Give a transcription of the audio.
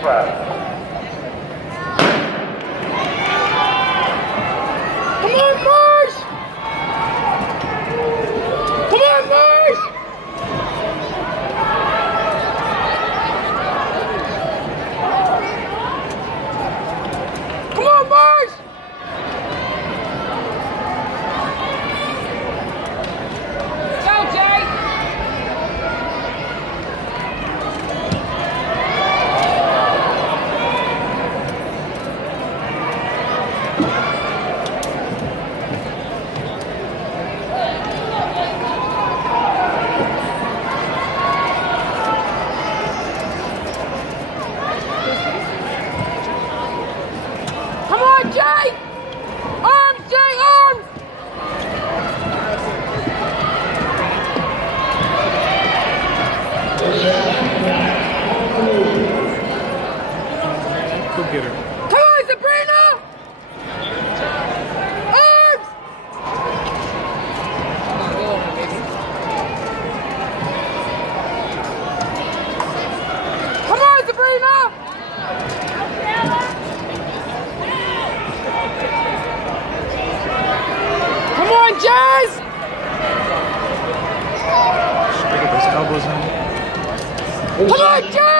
strap. Come on, Marsh! Come on, Marsh! Come on, Marsh! Go, Jay! Come on, Jay! Arms, Jay, arms! Go get her. Come on, Sabrina! Arms! Come on, Sabrina! Come on, Jazz! Look at those elbows in. Come on, Jazz!